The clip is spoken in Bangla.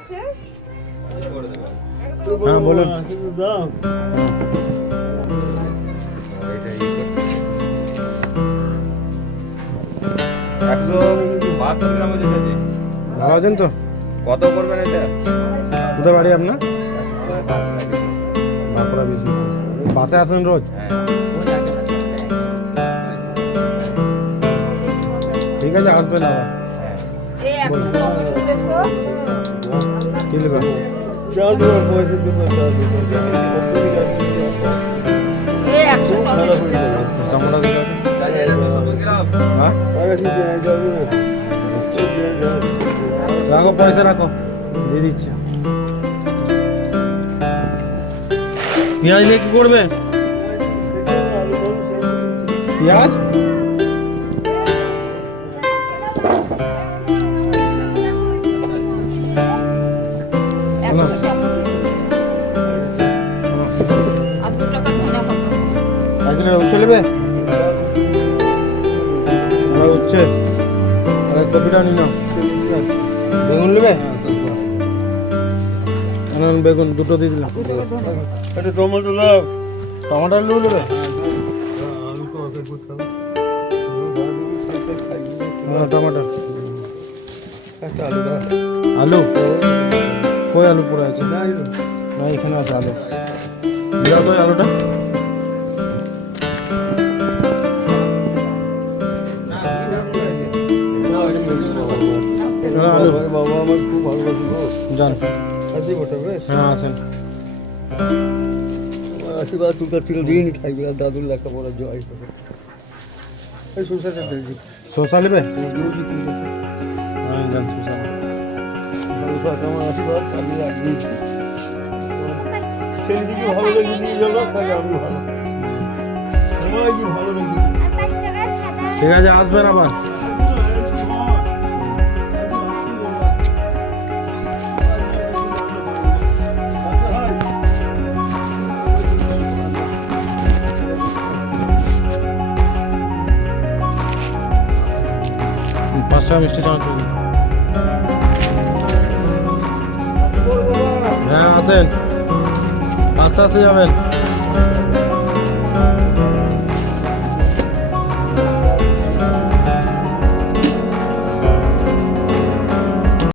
আছে? হ্যাঁ বলুন। গ্রাম ওজন আছে ভালো আছেন তো? কত করবেন এটা? কোথায় বাড়ি আপনার? বাঁকুড়া বিষ্ণু বাসে আসেন রোজ? হ্যাঁ ঠিক আছে আসবেন আবার। কি নেবেন হ্যাঁ রাখো পয়সা রাখো। দিয়ে দিচ্ছি। পেঁয়াজ নিয়ে কি করবে? পেঁয়াজ? একদিনে উচ্ছে নেবে আমার উচ্ছে আর কপিটা নি না বেগুন নেবে? বেগুন দুটো দিয়ে দিলাম। একটা টমেটো লাও টমাটো আলু নেবে? টমাটো। আলু? কই আলু পড়ে আছে? না এখানে। আছে আলু। দিও তো আলুটা? বাবা আমার খুব গো যান আজকে বসাবে হ্যাঁ আসেন আমার আশীর্বাদ তোর কাছ থেকে আর দাদুর লেখাপড়া জয় হবে। এই সংসারটা দেখবি নেবে? হ্যাঁ যান শসা ভালো আমার আশীর্বাদ আমি রাখবি সেই দিকে ভালো লেগে নিয়ে গেল তাহলে আমি ভালো। সবাইকে ভালো লেগে ঠিক আছে আসবেন আবার। পাঁচশো মিষ্টি চানাচুর দিন। হ্যাঁ আসেন আস্তে আস্তে যাবেন